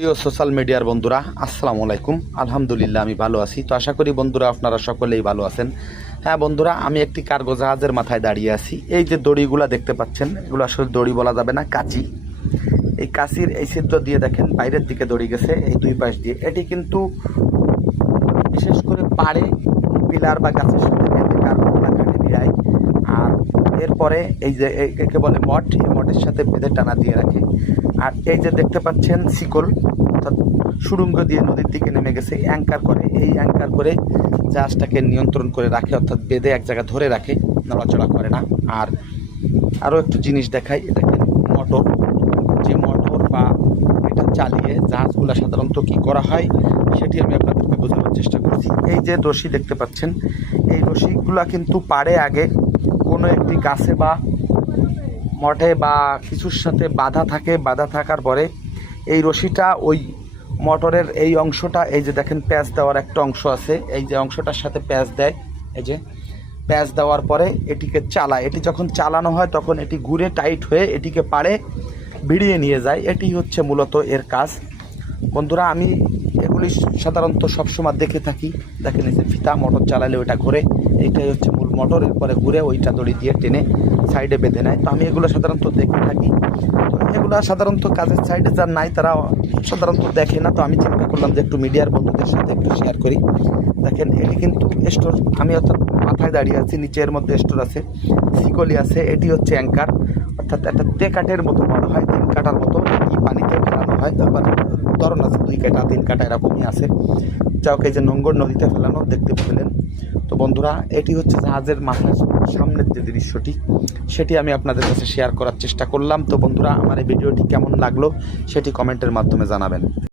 প্রিয় সোশ্যাল মিডিয়ার বন্ধুরা, আসসালামু আলাইকুম। আলহামদুলিল্লাহ আমি ভালো আছি। তো আশা করি বন্ধুরা আপনারা সকলেই ভালো আছেন। হ্যাঁ বন্ধুরা, আমি একটি কার্গো জাহাজের মাথায় দাঁড়িয়ে আছি। এই যে দড়িগুলো দেখতে পাচ্ছেন, এগুলো আসলে দড়ি বলা যাবে না, কাঁচি। এই কাঁচির এই ছিদ্র দিয়ে দেখেন বাইরের দিকে দড়ি গেছে এই দুই পাশ দিয়ে। এটি কিন্তু বিশেষ করে পাড়ে পিলার বা গাছের সাথে বেঁধে কার্গোগুলো কাটে দেয়। আর এরপরে এই যে একে বলে মঠ, এই মঠের সাথে বেঁধে টানা দিয়ে রাখে। আর এই যে দেখতে পাচ্ছেন শিকল, অর্থাৎ সুড়ঙ্গ দিয়ে নদীর দিকে নেমে গেছে, অ্যাঙ্কার করে। এই অ্যাঙ্কার করে জাহাজটাকে নিয়ন্ত্রণ করে রাখে, অর্থাৎ বেঁধে এক জায়গায় ধরে রাখে, নড়াচড়া করে না। আর আরও একটু জিনিস দেখাই, দেখেন মোটর, যে মোটর বা এটা চালিয়ে জাহাজগুলো সাধারণত কী করা হয় সেটি আমি আপনাদেরকে বোঝানোর চেষ্টা করছি। এই যে রশি দেখতে পাচ্ছেন, এই রশিগুলা কিন্তু পাড়ে আগে কোনো একটি গাছে বা মঠে বা কিছুর সাথে বাঁধা থাকে। বাঁধা থাকার পরে এই রশিটা ওই মোটরের এই অংশটা, এই যে দেখেন প্যাঁচ দেওয়ার একটা অংশ আছে, এই যে অংশটার সাথে প্যাঁচ দেয়। এই যে প্যাঁচ দেওয়ার পরে এটিকে চালায়। এটি যখন চালানো হয় তখন এটি ঘুরে টাইট হয়ে এটিকে পাড়ে ভিড়িয়ে নিয়ে যায়। এটি হচ্ছে মূলত এর কাজ। বন্ধুরা, আমি এগুলি সাধারণত সবসময় দেখে থাকি। দেখেন এই যে ফিতা, মোটর চালালে ওইটা ঘুরে, এইটাই হচ্ছে মূল মোটর। এরপরে ঘুরে ওইটা দড়ি দিয়ে টেনে সাইডে বেঁধে নেয়। তো আমি এগুলো সাধারণত দেখে থাকি। তো এগুলো সাধারণত কাজের সাইডে যার নাই তারা সাধারণত দেখে না। তো আমি চিন্তা করলাম যে একটু মিডিয়ার বন্ধুদের সাথে একটু শেয়ার করি। দেখেন এটি কিন্তু স্টোর, আমি অর্থাৎ মাথায় দাঁড়িয়ে আছি, নিচের মধ্যে স্টোর আছে, শিকলি আছে। এটি হচ্ছে অ্যাঙ্কার, অর্থাৎ একটা তেকাটের মতো মনে হয়, 3 কাটার মতো। এটি পানিতে ফেলানো হয়, আবার ধরন আছে 2 কাটা 3 কাটা এরকমই আছে। যাওক, এই যে নোঙ্গর নদীতে ফেলানো দেখতে পেলেন। তো বন্ধুরা, এটি হচ্ছে জাহাজের মাথার সামনের যে দৃশ্যটি, সেটি আমি আপনাদের কাছে শেয়ার করার চেষ্টা করলাম। তো বন্ধুরা, আমার এই ভিডিওটি কেমন লাগলো সেটি কমেন্টের মাধ্যমে জানাবেন।